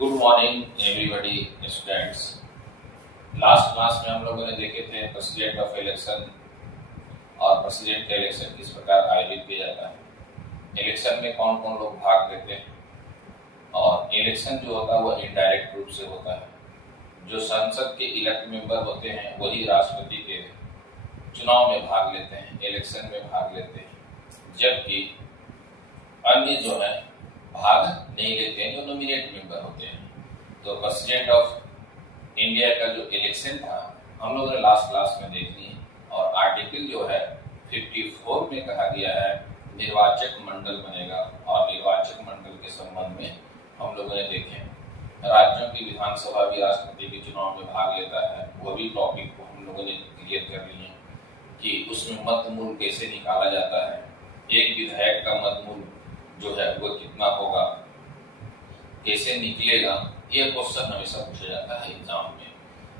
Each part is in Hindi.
Good morning everybody students. Last class में हम लोगों ने देखे थे प्रेसिडेंट ऑफ इलेक्शन और प्रेसिडेंट का इलेक्शन किस प्रकार आयोजित किया जाता है, इलेक्शन में कौन कौन लोग भाग लेते हैं और इलेक्शन जो होता है वो इनडायरेक्ट रूप से होता है। जो संसद के इलेक्ट मेंबर होते हैं वही राष्ट्रपति के चुनाव में भाग लेते हैं, इलेक्शन में भाग लेते हैं, जबकि अन्य जो है भाग नहीं लेते हैं, जो नॉमिनेट मेंबर होते हैं। तो प्रेसिडेंट ऑफ इंडिया का जो इलेक्शन था हम लोगों ने लास्ट क्लास में देख ली और आर्टिकल जो है 54 में कहा गया है निर्वाचक मंडल बनेगा और निर्वाचक मंडल के संबंध में हम लोगों ने देखे राज्यों की विधानसभा भी राष्ट्रपति के चुनाव में भाग लेता है। वो भी टॉपिक को हम लोगों ने क्लियर कर लिए कि उसमें मत मूल कैसे निकाला जाता है, एक विधायक का मत मूल जो है वो कितना होगा, कैसे निकलेगा, ये क्वेश्चन हमेशा पूछा जाता है एग्जाम में।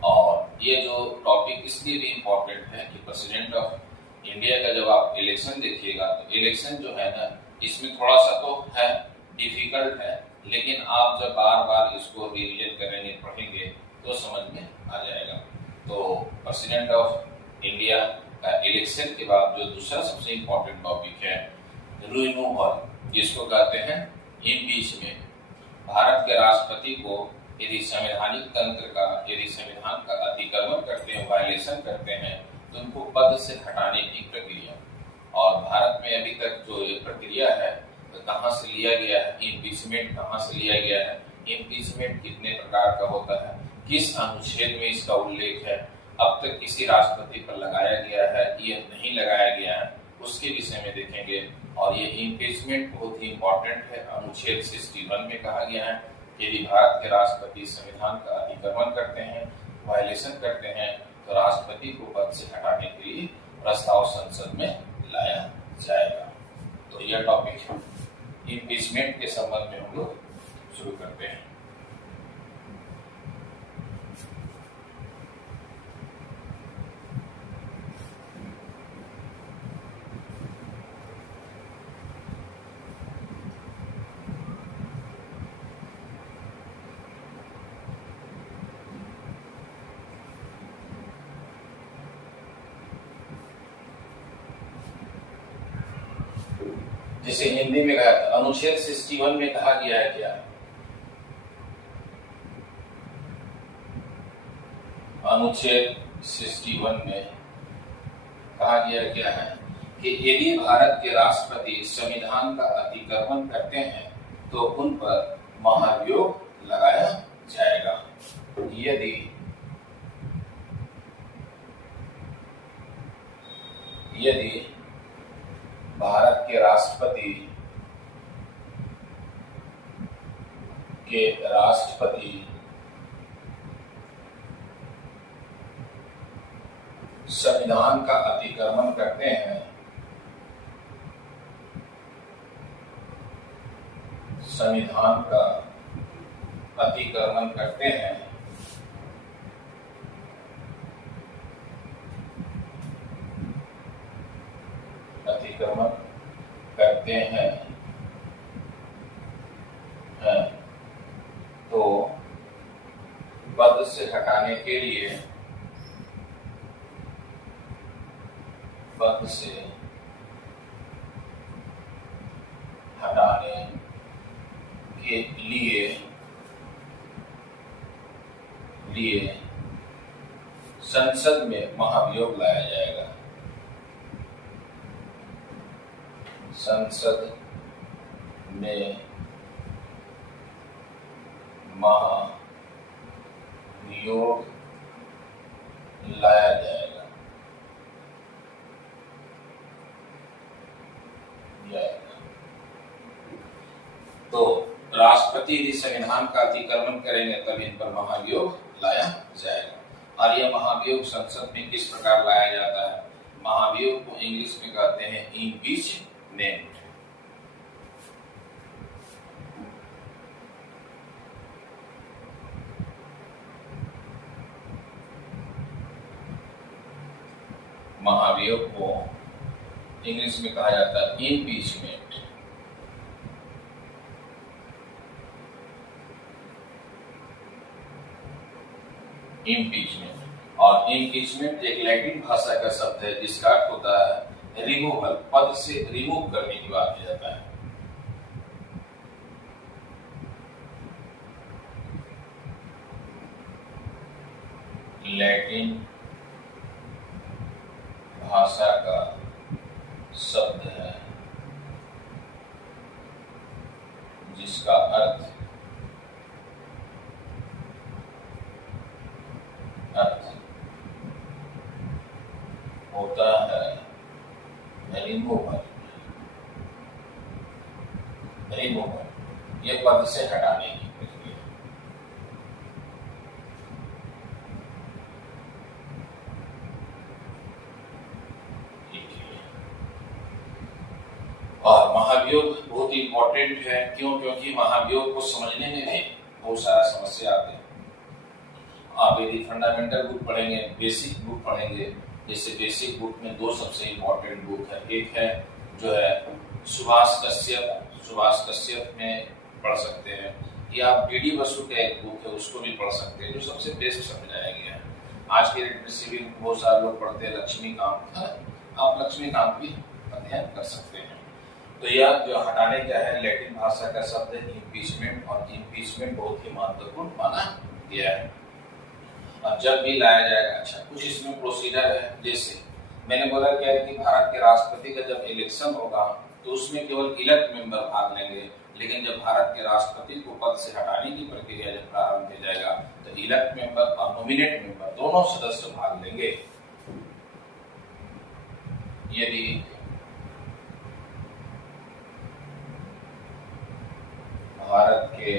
और ये जो टॉपिक इसलिए भी इम्पोर्टेंट है कि प्रेसिडेंट ऑफ इंडिया का जब आप इलेक्शन देखिएगा तो इलेक्शन जो है ना इसमें थोड़ा सा तो है डिफिकल्ट है, लेकिन आप जब बार बार इसको रिविजन करेंगे पढ़ेंगे तो समझ में आ जाएगा। तो प्रेसिडेंट ऑफ इंडिया का इलेक्शन के बाद जो दूसरा सबसे इम्पोर्टेंट टॉपिक है रिमूवल, जिसको कहते हैं इम्पीचमेंट। भारत के राष्ट्रपति को यदि संवैधानिक तंत्र का यदि संविधान का अतिक्रमण करते हैं, वायलेशन करते हैं तो उनको पद से हटाने की प्रक्रिया। और भारत में अभी तक जो ये प्रक्रिया है तो कहाँ से लिया गया है, इम्पीचमेंट कहाँ से लिया गया है, इम्पीचमेंट कितने प्रकार का होता है, किस अनुच्छेद में इसका उल्लेख है, अब तक किसी राष्ट्रपति पर लगाया गया है या नहीं लगाया गया है, उसके विषय में देखेंगे। और ये इम्पीचमेंट बहुत ही इंपॉर्टेंट है। अनुच्छेद 61 में कहा गया है यदि भारत के राष्ट्रपति संविधान का अतिक्रमण करते हैं, वायलेशन करते हैं तो राष्ट्रपति को पद से हटाने के लिए प्रस्ताव संसद में लाया जाएगा। तो यह टॉपिक इम्पीचमेंट के संबंध में हम लोग शुरू करते हैं। जिसे हिंदी में अनुच्छेद 61 में कहा गया है क्या, अनुच्छेद 61 में कहा गया क्या है कि यदि भारत के राष्ट्रपति संविधान का अतिक्रमण करते हैं तो उन पर महाभियोग लगाया जाएगा। यदि भारत के राष्ट्रपति संविधान का अतिक्रमण करते हैं, संविधान का अतिक्रमण करते हैं तो पद से हटाने के लिए संसद में महाभियोग लाया जाएगा। संसद में महाभियोग लाया जाएगा। तो राष्ट्रपति यदि संविधान का अतिक्रमण करेंगे तब इन पर महाभियोग लाया जाएगा। और यह महाभियोग संसद में किस प्रकार लाया जाता है, महाभियोग को इंग्लिश में कहते हैं इम्पीचमेंट। महाभियोग को इंग्लिश में कहा जाता है इम्पीचमेंट। इम्पीचमेंट। और इम्पीचमेंट एक लैटिन भाषा का शब्द है जिसका अर्थ होता है रिमूवल, पद से रिमूव करने की बात किया जाता है। लैटिन भाषा का शब्द है जिसका अर्थ होता है रिमूवल। ये पद से हटाने की प्रक्रिया। और महाभियोग बहुत इंपॉर्टेंट है। क्यों? क्योंकि महाभियोग को समझने में भी बहुत सारा समस्या आते हैं। आप यदि फंडामेंटल बुक पढ़ेंगे, बेसिक बुक पढ़ेंगे, जैसे बेसिक बुक में दो सबसे इंपॉर्टेंट बुक है। एक है जो है सुभाष कश्यप में पढ़ सकते हैं, या आप डी बसु का एक बुक है उसको भी पढ़ सकते हैं, जो सबसे बेस्ट समझाया गया है। आज के डेट में सिविल बहुत सारे लोग पढ़ते हैं लक्ष्मीकांत, आप लक्ष्मीकांत भी अध्ययन कर सकते हैं। तो यह जो हटाने का है लैटिन भाषा का शब्द है इम्पीचमेंट, और इम्पीचमेंट बहुत ही महत्वपूर्ण माना गया है। अब जब भी लाया जाएगा, अच्छा कुछ इसमें प्रोसीजर है। जैसे मैंने बोला क्या है कि भारत के राष्ट्रपति का जब इलेक्शन होगा तो उसमें केवल इलेक्ट मेंबर भाग लेंगे, लेकिन जब भारत के राष्ट्रपति को पद से हटाने की प्रक्रिया जब प्रारंभ किया जाएगा तो इलेक्ट मेंबर और नॉमिनेट मेंबर दोनों सदस्य भाग लेंगे। यदि भारत के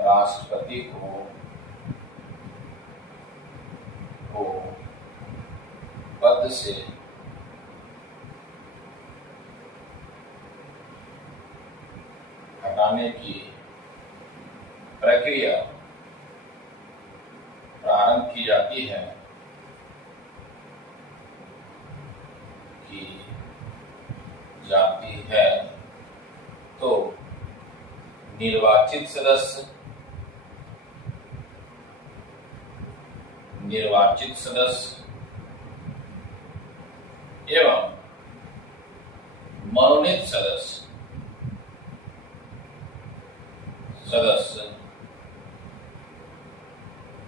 राष्ट्रपति को पद से हटाने की प्रक्रिया प्रारंभ की जाती है तो निर्वाचित सदस्य एवं मनोनीत सदस्य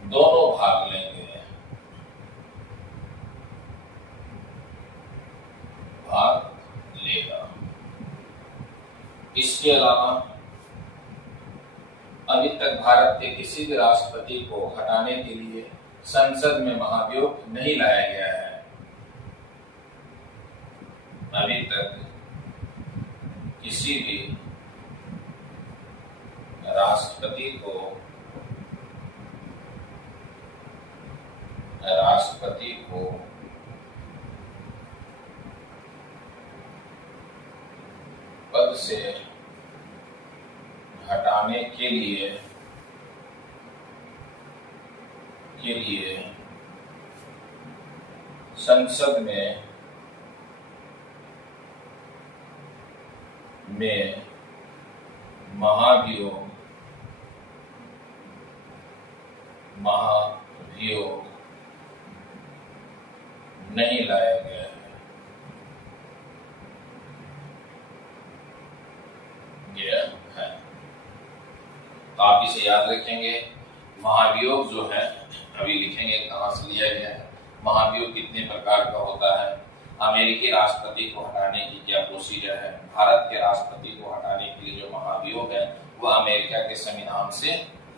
दोनों भाग लेंगे। इसके अलावा अभी तक भारत के किसी भी राष्ट्रपति को हटाने के लिए संसद में महाभियोग नहीं लाया गया है। अभी तक किसी भी राष्ट्रपति को पद से हटाने के लिए संसद में महाभियोग नहीं लाया गया है। तो आप इसे याद रखेंगे। महाभियोग जो है अभी लिखेंगे कहाँ से लिया गया है, महाभियोग कितने प्रकार का होता है, अमेरिकी राष्ट्रपति को हटाने की क्या प्रोसीजर है, भारत के राष्ट्रपति को हटाने के लिए जो महाभियोग है वह अमेरिका के संविधान से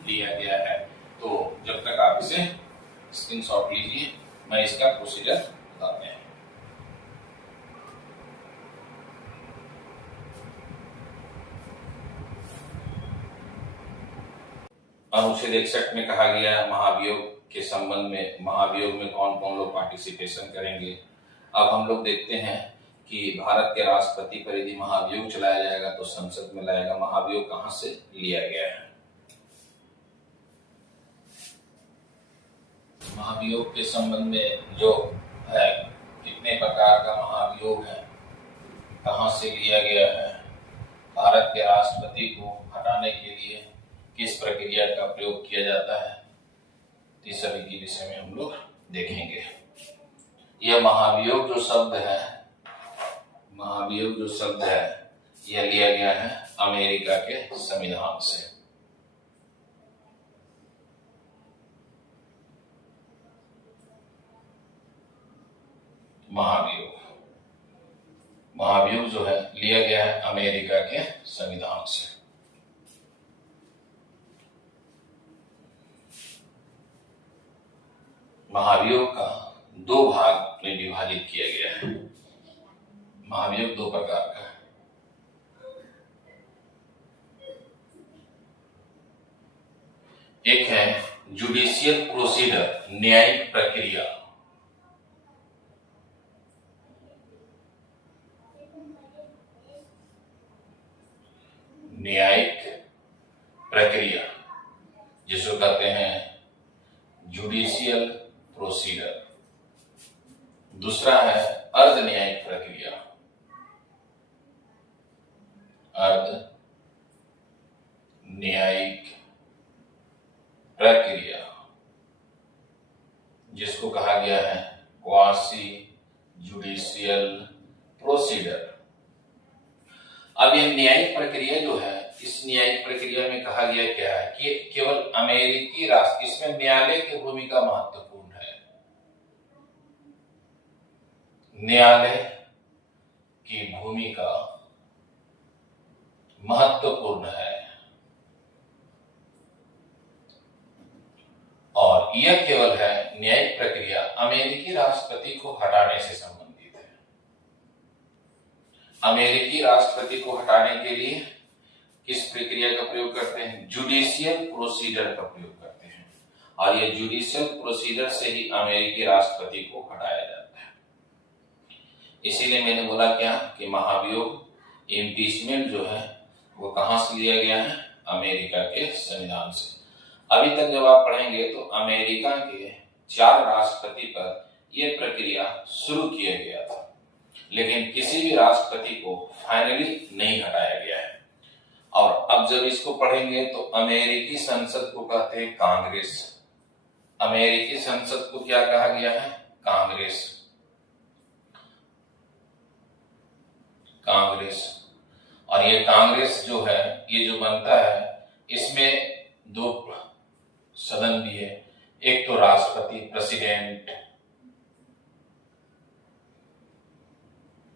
लिया गया है। तो जब तक आप इसे स्क्रीनशॉट लीजिए, मैं इसका प्रोसीजर बताते हैं। अनुच्छेद 61 में कहा गया है महाभियोग के संबंध में, महाभियोग में कौन कौन लोग पार्टिसिपेशन करेंगे। अब हम लोग देखते हैं कि भारत के राष्ट्रपति पर यदि महाभियोग चलाया जाएगा तो संसद में लाएगा। महाभियोग कहां से लिया गया है? महाभियोग के संबंध में जो है कितने प्रकार का महाभियोग है, कहां से लिया गया है, भारत के राष्ट्रपति को हटाने के लिए किस प्रक्रिया का प्रयोग किया जाता है, इस सभी के विषय में हम लोग देखेंगे। यह महाभियोग जो शब्द है, महाभियोग जो शब्द है यह लिया गया है अमेरिका के संविधान से। महाभियोग, महाभियोग जो है लिया गया है अमेरिका के संविधान से। महाभियोग का दो भाग में विभाजित किया गया है। महाभियोग दो प्रकार का है। एक है जुडिशियल प्रोसीडर, न्यायिक प्रक्रिया। न्यायिक प्रक्रिया जिसको कहते हैं जुडिशियल प्रोसीडर। दूसरा है अर्ध न्यायिक प्रक्रिया, अर्ध न्यायिक प्रक्रिया जिसको कहा गया है क्वासी जुडिशियल प्रोसीडर। अब ये न्यायिक प्रक्रिया जो है, इस न्यायिक प्रक्रिया में कहा गया क्या है कि केवल अमेरिकी राष्ट्र, इसमें न्यायालय की भूमिका महत्वपूर्ण है। न्यायालय की भूमिका महत्वपूर्ण है और यह केवल है न्यायिक प्रक्रिया अमेरिकी राष्ट्रपति को हटाने से संबंधित है। अमेरिकी राष्ट्रपति को हटाने के लिए किस प्रक्रिया का प्रयोग करते हैं? जुडिशियल प्रोसीजर का प्रयोग करते हैं और यह जुडिशियल प्रोसीजर से ही अमेरिकी राष्ट्रपति को हटाया जाता है। इसीलिए मैंने बोला क्या कि महाभियोग इम्पीचमेंट जो है वो कहां से लिया गया है? अमेरिका के संविधान से। अभी तक जब आप पढ़ेंगे तो अमेरिका के 4 राष्ट्रपति पर यह प्रक्रिया शुरू किया गया था, लेकिन किसी भी राष्ट्रपति को फाइनली नहीं हटाया गया है। और अब जब इसको पढ़ेंगे तो अमेरिकी संसद को कहते हैं कांग्रेस। अमेरिकी संसद को क्या कहा गया है? कांग्रेस। कांग्रेस। और ये कांग्रेस जो है, ये जो बनता है, इसमें 2 सदन भी है। एक तो राष्ट्रपति, प्रेसिडेंट,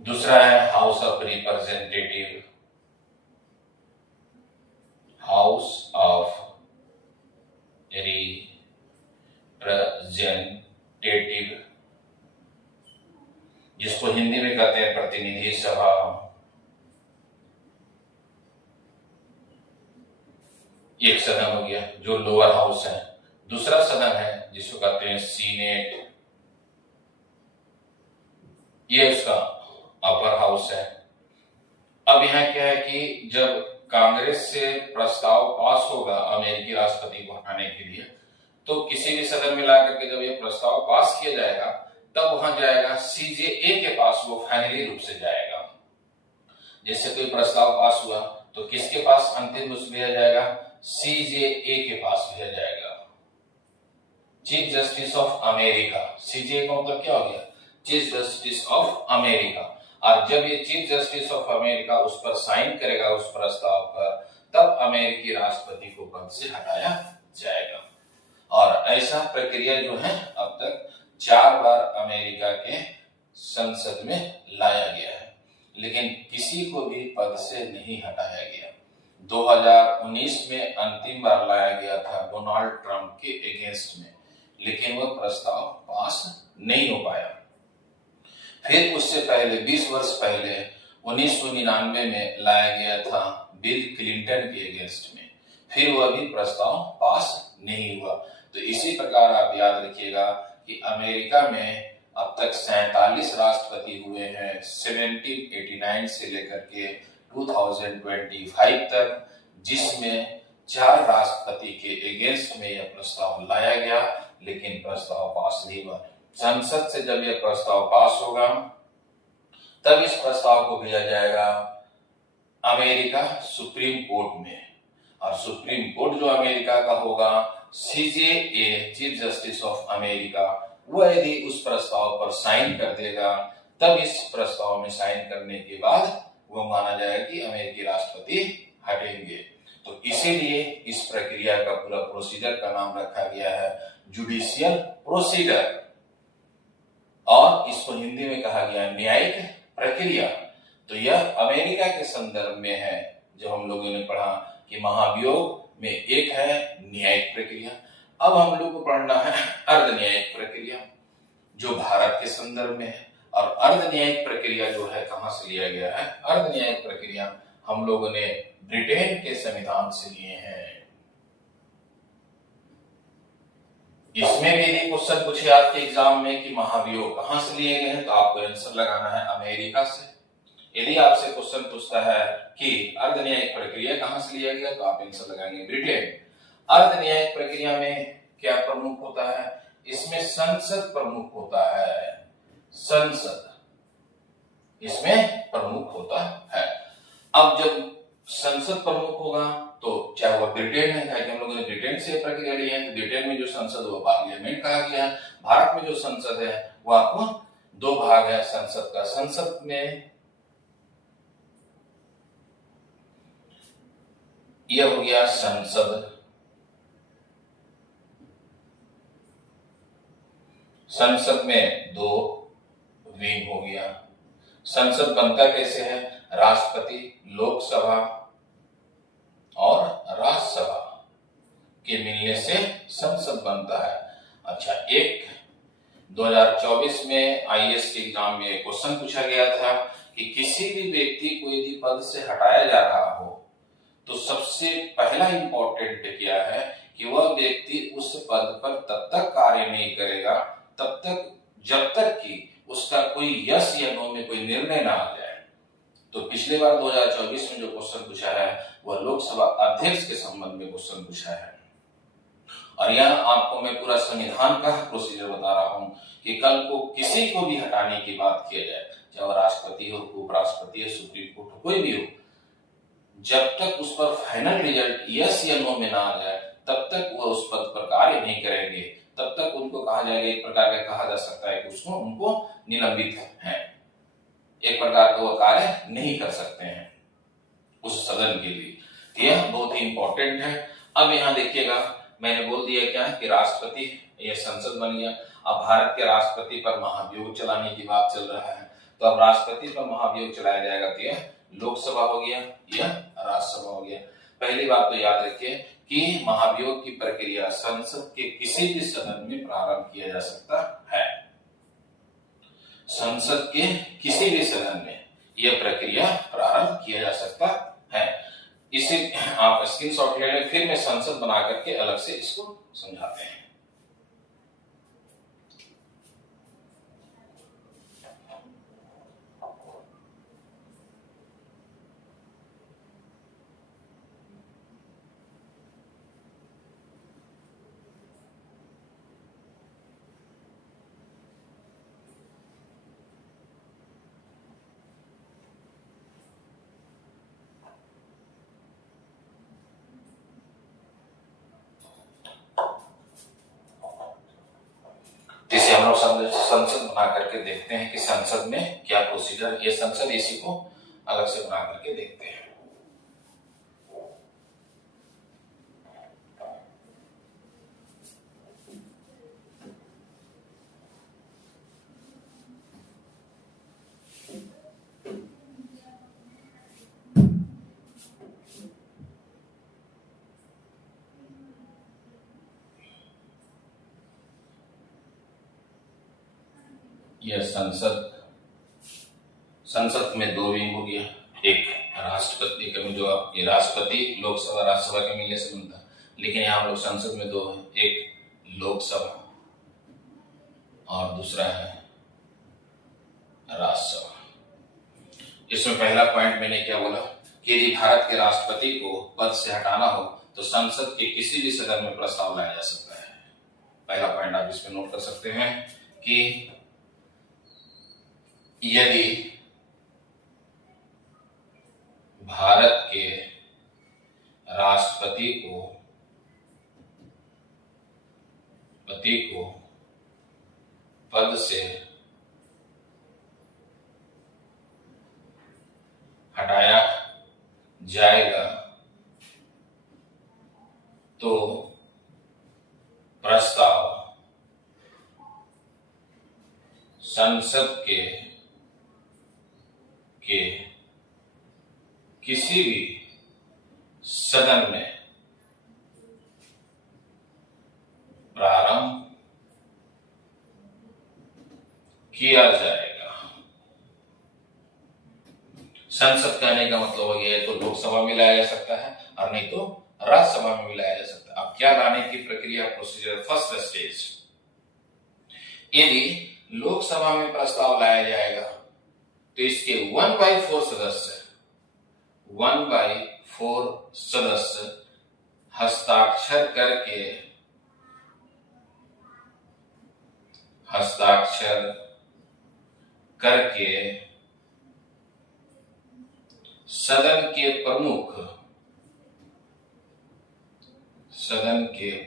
दूसरा है house of representative, house of representative, जिसको हिंदी में कहते हैं प्रतिनिधि सभा। एक सदन हो गया जो लोअर हाउस है। दूसरा सदन है जिसको कहते हैं सीनेट, ये उसका अपर हाउस है। अब यहाँ क्या है कि जब कांग्रेस से प्रस्ताव पास होगा अमेरिकी राष्ट्रपति को हटाने के लिए, तो किसी भी सदन में लाकर के जब ये प्रस्ताव पास किया जाएगा तब वहां जाएगा सीजेए के पास, वो फाइनली रूप से जाएगा। जैसे कोई प्रस्ताव पास हुआ तो किसके पास अंतिम रूप से भेजा जाएगा? सीजेए के पास भेजा जाएगा, चीफ जस्टिस ऑफ अमेरिका। सीजेए का मतलब क्या हो गया? Chief justice of America. और जब ये चीफ जस्टिस ऑफ अमेरिका उस पर साइन करेगा, उस प्रस्ताव पर, तब अमेरिकी राष्ट्रपति को पद से हटाया जाएगा। और ऐसा प्रक्रिया जो है अब तक 4 बार अमेरिका के संसद में लाया गया है, लेकिन किसी को भी पद से नहीं हटाया गया। 2019 में अंतिम बार लाया गया था डोनाल्ड ट्रंप के अगेंस्ट में, लेकिन वह प्रस्ताव पास नहीं हो पाया। फिर उससे पहले 20 वर्ष पहले 1999 में लाया गया था बिल क्लिंटन के अगेंस्ट में, फिर वह भी प्रस्ताव पास नहीं हुआ। तो इसी प्रकार आप याद रखिएगा कि अमेरिका में अब तक 47 राष्ट्रपति हुए हैं, 1789 से लेकर के 2025 तक, जिसमें 4 राष्ट्रपति के अगेंस्ट में यह प्रस्ताव लाया गया, लेकिन प्रस्ताव पास नहीं हुआ। संसद से जब यह प्रस्ताव पास होगा तब इस प्रस्ताव को भेजा जाएगा अमेरिका सुप्रीम कोर्ट में, और सुप्रीम कोर्ट जो अमेरिका का होगा सीजेए चीफ जस्टिस ऑफ अमेरिका वह यदि उस प्रस्ताव पर साइन कर देगा, तब इस प्रस्ताव में साइन करने के बाद वह माना जाएगा कि अमेरिकी राष्ट्रपति हटेंगे। तो इसीलिए इस प्रक्रिया का पूरा प्रोसीजर का नाम रखा गया है जुडिशियल प्रोसीजर, और इसको हिंदी में कहा गया न्यायिक प्रक्रिया। तो यह अमेरिका के संदर्भ में है, जो हम लोगों ने पढ़ा कि महाभियोग में एक है न्यायिक प्रक्रिया। अब हम लोग को पढ़ना है अर्ध न्यायिक प्रक्रिया, जो भारत के संदर्भ में है। और अर्ध न्यायिक प्रक्रिया जो है कहां से लिया गया है? अर्ध न्यायिक प्रक्रिया हम लोगों ने ब्रिटेन के संविधान से लिए हैं। इसमें भी यदि क्वेश्चन पूछे आपके एग्जाम में कि महाभियोग कहां से लिए गए हैं, तो आपको आंसर लगाना है अमेरिका से। यदि आपसे क्वेश्चन पूछता है कि अर्ध न्यायिक प्रक्रिया कहां से लिया गया, तो आप आंसर लगाएंगे ब्रिटेन। अर्ध न्यायिक प्रक्रिया में क्या प्रमुख होता है? इसमें संसद प्रमुख होता है, संसद इसमें प्रमुख होता है। अब जब संसद प्रमुख होगा तो चाहे वह ब्रिटेन है, चाहे हम लोगों ने ब्रिटेन से प्रक्रिया ली है, तो ब्रिटेन में जो संसद वो पार्लियामेंट कहा गया है। भारत में जो संसद है वो आपको दो भाग है संसद का। संसद में यह हो गया संसद, संसद में दो विंग हो गया। संसद बनता कैसे है? राष्ट्रपति, लोकसभा और राज्यसभा के मिलने से संसद बनता है। अच्छा, एक 2024 में आईएएस के एग्जाम में क्वेश्चन पूछा गया था कि किसी भी व्यक्ति को यदि पद से हटाया जा रहा हो तो सबसे पहला इंपॉर्टेंट क्या है कि वह व्यक्ति उस पद पर तब तक कार्य नहीं करेगा तब तक जब तक कि उसका कोई यस या नो में कोई निर्णय ना आ जाए। तो पिछले बार 2024 में जो क्वेश्चन पूछा है वह लोकसभा अध्यक्ष के संबंध में क्वेश्चन पूछा है। और यहाँ आपको मैं पूरा संविधान का प्रोसीजर बता रहा हूँ कि कल को किसी को भी हटाने की बात किया जाए, चाहे वह राष्ट्रपति हो, उपराष्ट्रपति हो, सुप्रीम कोर्ट हो, कोई भी हो, जब तक उस पर फाइनल रिजल्ट यस या नो में ना आ जाए तब तक वह उस पद पर कार्य नहीं करेंगे। तब तक उनको कहा जाएगा, एक प्रकार का कहा जा सकता है कि उसको उनको निलंबित है, एक प्रकार का वह कार्य नहीं कर सकते हैं उस सदन के लिए। यह बहुत ही इंपॉर्टेंट है। अब यहाँ देखिएगा, मैंने बोल दिया क्या कि राष्ट्रपति, यह संसद बन गया। अब भारत के राष्ट्रपति पर महाभियोग चलाने की बात चल रहा है, तो अब राष्ट्रपति पर महाभियोग चलाया जाएगा तो यह लोकसभा हो गया, यह राज्यसभा हो गया। पहली बात तो याद रखिए कि महाभियोग की प्रक्रिया संसद के किसी भी सदन में प्रारंभ किया जा सकता है। संसद के किसी भी सदन में यह प्रक्रिया प्रारंभ किया जा सकता है। इसे आप स्क्रीनशॉट ले लें, फिर मैं संसद बना करके अलग से इसको समझाते हैं। हम लोग संसद बना करके देखते हैं कि संसद में क्या प्रोसीजर, ये संसद इसी को अलग से बना करके देखते हैं। यह संसद में दो विंग हो गया, एक राष्ट्रपति का जो ये राष्ट्रपति लोकसभा राज्यसभा के मिलने से बनता है, लेकिन यहाँ हम लोग संसद में दो है, एक लोकसभा और दूसरा है राज्यसभा। इसमें पहला पॉइंट मैंने क्या बोला कि यदि भारत के राष्ट्रपति को पद से हटाना हो तो संसद के किसी भी सदन में प्रस्ताव लाया जा सकता है। पहला पॉइंट आप इसमें नोट कर सकते हैं कि यदि भारत के राष्ट्रपति को राष्ट्रपति को पद से हटाया जाएगा तो प्रस्ताव संसद के किसी भी सदन में प्रारंभ किया जाएगा। संसद कहने का मतलब हो गया तो लोकसभा में लाया जा सकता है और नहीं तो राज्यसभा में भी लाया जा सकता है। अब क्या लाने की प्रक्रिया, प्रोसीजर, फर्स्ट स्टेज, यदि लोकसभा में प्रस्ताव लाया जाएगा तो इसके 1/4 सदस्य 1/4 सदस्य हस्ताक्षर करके सदन के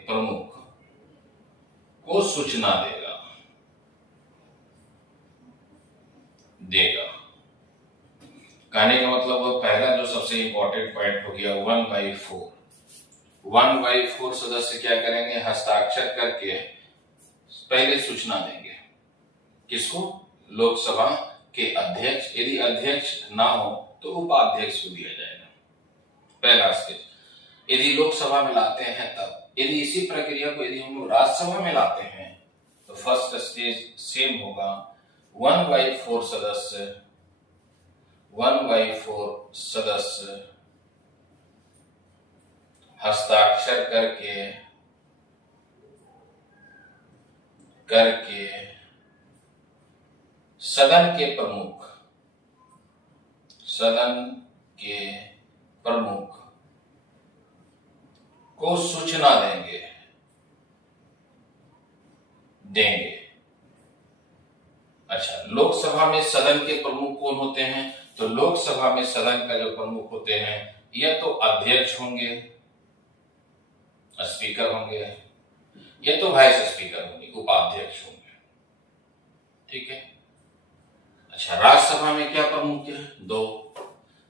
प्रमुख को सूचना देगा। कहने का मतलब वो पहला जो सबसे इंपॉर्टेंट पॉइंट हो गया 1/4 सदस्य क्या करेंगे, हस्ताक्षर करके पहले सूचना देंगे। किसको? लोकसभा के अध्यक्ष। यदि अध्यक्ष ना हो तो उपाध्यक्ष को दिया जाएगा, पहला स्टेज। यदि लोकसभा में लाते हैं तब, यदि इसी प्रक्रिया को यदि हम लोग राज्यसभा में लाते हैं तो फर्स्ट स्टेज सेम होगा। 1/4 सदस्य हस्ताक्षर करके सदन के प्रमुख को सूचना देंगे। अच्छा, लोकसभा में सदन के प्रमुख कौन होते हैं? तो लोकसभा में सदन का जो प्रमुख होते हैं या तो अध्यक्ष होंगे, स्पीकर होंगे, या तो वाइस स्पीकर होंगे, उपाध्यक्ष होंगे। ठीक है। अच्छा, राज्यसभा में क्या प्रमुख है? 2,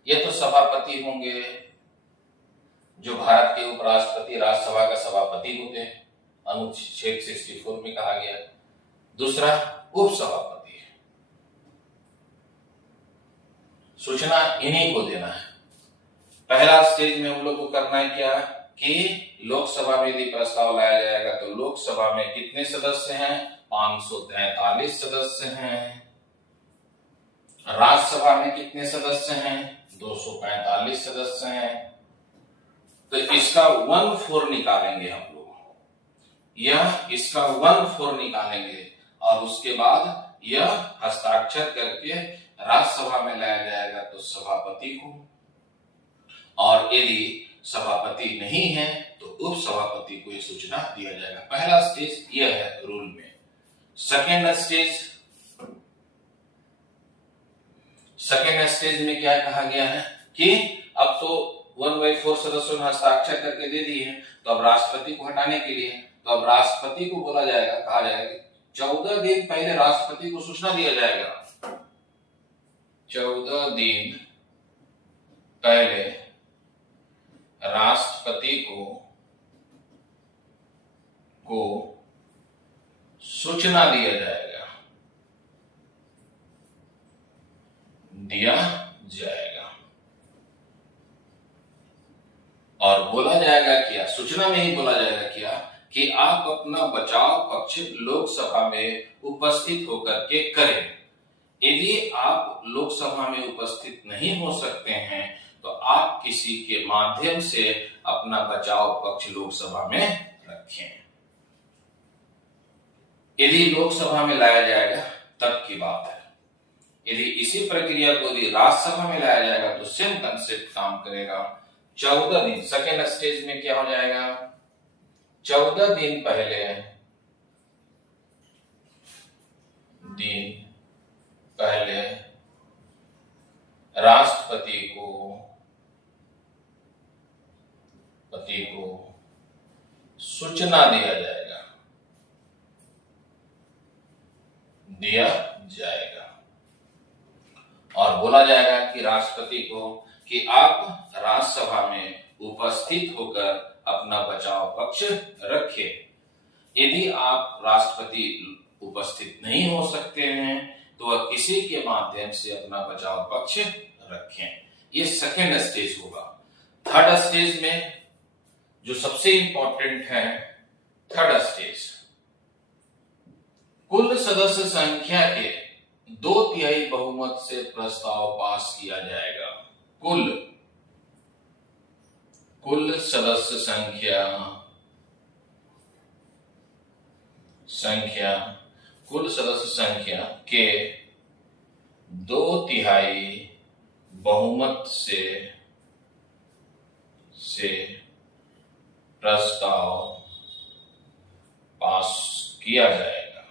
या तो सभापति होंगे, जो भारत के उपराष्ट्रपति राज्यसभा का सभापति होते हैं, अनुच्छेद 64 में कहा गया। दूसरा उपसभापति। सूचना इन्हीं को देना है। पहला स्टेज में हम लोग को करना है क्या कि लोकसभा में यदि प्रस्ताव लाया जाएगा तो लोकसभा में कितने सदस्य हैं? 543 सदस्य हैं। राज्यसभा में कितने सदस्य हैं? 245 सदस्य हैं। तो इसका 1/4 निकालेंगे हम लोग, यह इसका 1/4 निकालेंगे और उसके बाद यह हस्ताक्षर करके राज्यसभा में लाया जाएगा तो सभापति को, और यदि सभापति नहीं है तो उप सभापति को यह सूचना दिया जाएगा। पहला स्टेज यह है रूल में। सेकेंड स्टेज में क्या कहा गया है कि अब तो 1/4 सदस्यों ने हस्ताक्षर करके दे दिए हैं, तो अब राष्ट्रपति को हटाने के लिए, तो अब राष्ट्रपति को बोला जाएगा, कहा जाएगा 14 दिन पहले राष्ट्रपति को सूचना दिया जाएगा। 14 दिन पहले राष्ट्रपति को सूचना दिया जाएगा और बोला जाएगा क्या, सूचना में ही बोला जाएगा क्या कि आप अपना बचाव पक्ष लोकसभा में उपस्थित होकर के करें। यदि आप लोकसभा में उपस्थित नहीं हो सकते हैं तो आप किसी के माध्यम से अपना बचाव पक्ष लोकसभा में रखें। यदि लोकसभा में लाया जाएगा तब की बात है। यदि इसी प्रक्रिया को यदि राज्यसभा में लाया जाएगा तो सेम कंसेप्ट काम करेगा। 14 दिन, सेकेंड स्टेज में क्या हो जाएगा, 14 दिन पहले राष्ट्रपति को सूचना दिया जाएगा। दिया जाएगा और बोला जाएगा कि राष्ट्रपति को कि आप राज्यसभा में उपस्थित होकर अपना बचाव पक्ष रखें। यदि आप राष्ट्रपति उपस्थित नहीं हो सकते हैं तो वह किसी के माध्यम से अपना बचाव पक्ष रखें। ये सेकेंड स्टेज होगा। थर्ड स्टेज में जो सबसे इंपॉर्टेंट है, थर्ड स्टेज, कुल सदस्य संख्या के 2/3 बहुमत से प्रस्ताव पास किया जाएगा। कुल सदस्य संख्या के 2/3 बहुमत से प्रस्ताव पास किया जाएगा।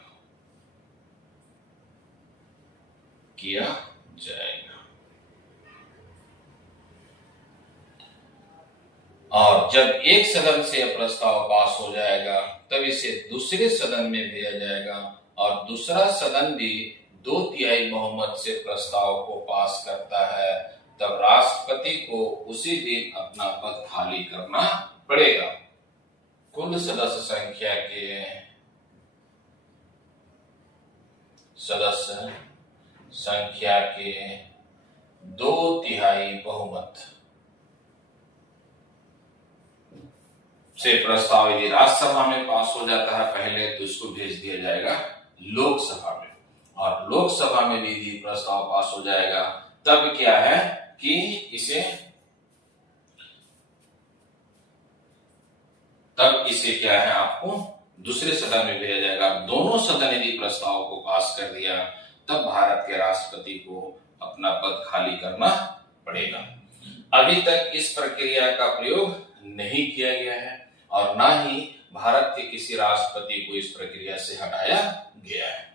और जब एक सदन से यह प्रस्ताव पास हो जाएगा तब इसे दूसरे सदन में भेजा जाएगा और दूसरा सदन भी 2/3 बहुमत से प्रस्ताव को पास करता है, तब राष्ट्रपति को उसी दिन अपना पद खाली करना पड़ेगा। कुल सदस्य संख्या के 2/3 बहुमत से प्रस्ताव यदि राज्यसभा में पास हो जाता है पहले, तो इसको भेज दिया जाएगा लोकसभा में, और लोकसभा में भी यदि प्रस्ताव पास हो जाएगा तब क्या है कि इसे क्या है आपको दूसरे सदन में भेजा जाएगा। दोनों सदन यदि प्रस्ताव को पास कर दिया तब भारत के राष्ट्रपति को अपना पद खाली करना पड़ेगा। अभी तक इस प्रक्रिया का प्रयोग नहीं किया गया है और ना ही भारत के किसी राष्ट्रपति को इस प्रक्रिया से हटाया गया है,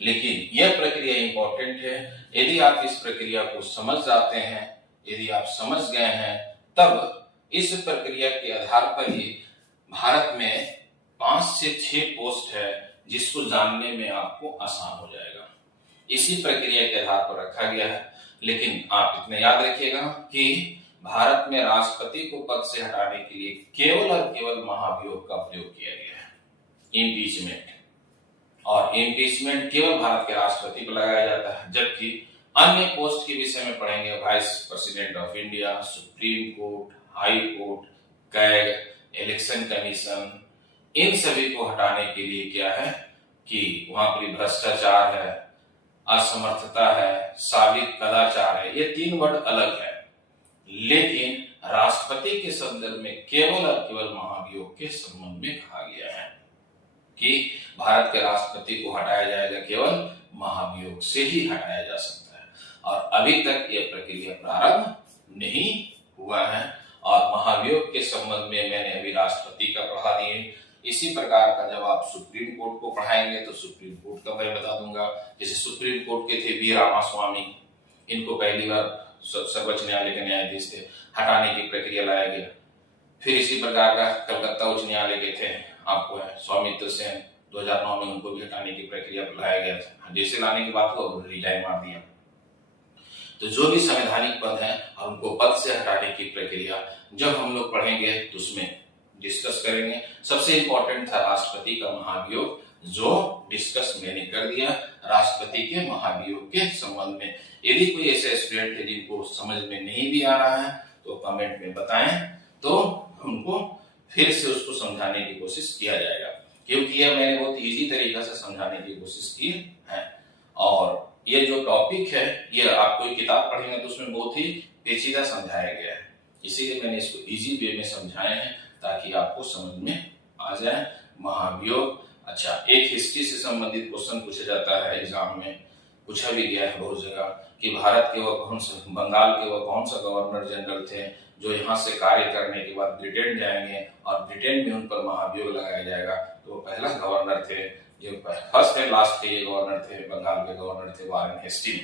लेकिन यह प्रक्रिया इंपॉर्टेंट है। यदि आप इस प्रक्रिया को समझ जाते हैं, यदि आप समझ गए हैं, तब इस प्रक्रिया के आधार पर ही भारत में 5 से 6 पोस्ट है जिसको जानने में आपको आसान हो जाएगा। इसी प्रक्रिया के आधार पर रखा गया है, लेकिन आप इतना याद रखिएगा कि भारत में राष्ट्रपति को पद से हटाने के लिए केवल और केवल महाभियोग का प्रयोग किया गया है, इम्पीचमेंट। और इम्पीचमेंट केवल भारत के राष्ट्रपति पर लगाया जाता है, जबकि अन्य पोस्ट के विषय में पढ़ेंगे vice president of India, supreme court, high court, CAG, election commission, इन सभी को हटाने के लिए क्या है कि वहां पर भ्रष्टाचार है, असमर्थता है, साबित कदाचार है, ये 3 वर्ड अलग है, लेकिन राष्ट्रपति के संदर्भ में केवल और केवल महाभियोग के संबंध में कहा गया है कि भारत के राष्ट्रपति को हटाया जाएगा, केवल महाभियोग से ही हटाया जा सकता है। और अभी तक यह प्रक्रिया प्रारंभ नहीं हुआ है और महाभियोग के संबंध में मैंने अभी राष्ट्रपति का पढ़ा दिए। इसी प्रकार का जब आप सुप्रीम कोर्ट को पढ़ाएंगे तो सुप्रीम कोर्ट का मैं बता दूंगा। जैसे सुप्रीम कोर्ट के थे वी रामास्वामी, इनको पहली बार सर्वोच्च न्यायालय के न्यायाधीश थे, हटाने की प्रक्रिया लाया गया। फिर इसी प्रकार का कलकत्ता उच्च न्यायालय के थे आपको है स्वामित्व सेन, 2009 में उनको भी हटाने की प्रक्रिया पर लाया गया था। जैसे लाने की बात हुआ रिजाइन मार दिया। तो जो भी संवैधानिक पद है और उनको पद से हटाने की प्रक्रिया जब हम लोग पढ़ेंगे तो उसमें डिस्कस करेंगे। सबसे इंपॉर्टेंट था राष्ट्रपति का महाभियोग, जो डिस्कस मैंने कर दिया राष्ट्रपति के महाभियोग के संबंध में। यदि कोई ऐसे स्टूडेंट है जिनको समझ में नहीं भी आ रहा है तो कमेंट में बताएं, तो उनको फिर से उसको समझाने की कोशिश किया जाएगा, क्योंकि यह मैंने बहुत इजी तरीका से समझाने की कोशिश की है। और ये जो टॉपिक है ये आप कोई किताब पढ़ेंगे तो उसमें बहुत ही पेचीदा समझाया गया है, इसीलिए मैंने इसको इजी वे में समझाए हैं ताकि आपको समझ में आ जाए महाभियोग। अच्छा, एक हिस्ट्री से संबंधित क्वेश्चन पूछा जाता है एग्जाम में, पूछा भी गया है बहुत जगह कि भारत के वह कौन सा, बंगाल के वह कौन सा गवर्नर जनरल थे जो यहाँ से कार्य करने के बाद ब्रिटेन जाएंगे और ब्रिटेन में उन पर महाभियोग लगाया जाएगा। तो वो पहला गवर्नर थे, जो फर्स्ट एंड लास्ट के ये गवर्नर थे, बंगाल के गवर्नर थे Warren Hastings.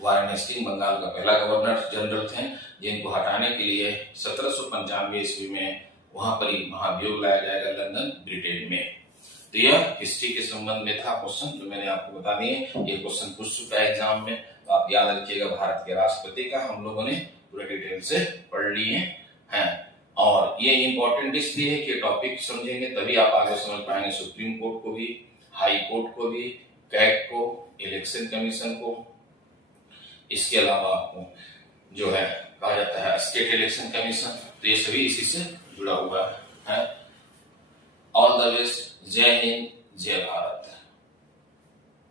Warren Hastings Bengal का पहला गवर्नर जनरल थे, जिनको हटाने के लिए 1795 ईस्वी में वहां पर ही महाभियोग लाया जाएगा लंदन ब्रिटेन में। तो यह हिस्ट्री के संबंध में था क्वेश्चन, जो मैंने आपको बता दिए। ये क्वेश्चन पूछ चुका है एग्जाम में, तो आप याद रखिएगा। भारत के राष्ट्रपति का हम लोगों ने पूरे डिटेल से पढ़ लिए हैं। और ये इंपॉर्टेंट इसलिए है कि टॉपिक समझेंगे तभी आप आगे समझ पाएंगे सुप्रीम कोर्ट को भी, हाई कोर्ट को भी, कैट को, इलेक्शन कमीशन को। इसके अलावा आपको जो है कहा जाता है स्टेट इलेक्शन कमीशन, तो ये सभी इसी से जुड़ा हुआ है। All the best. जय हिंद, जय भारत।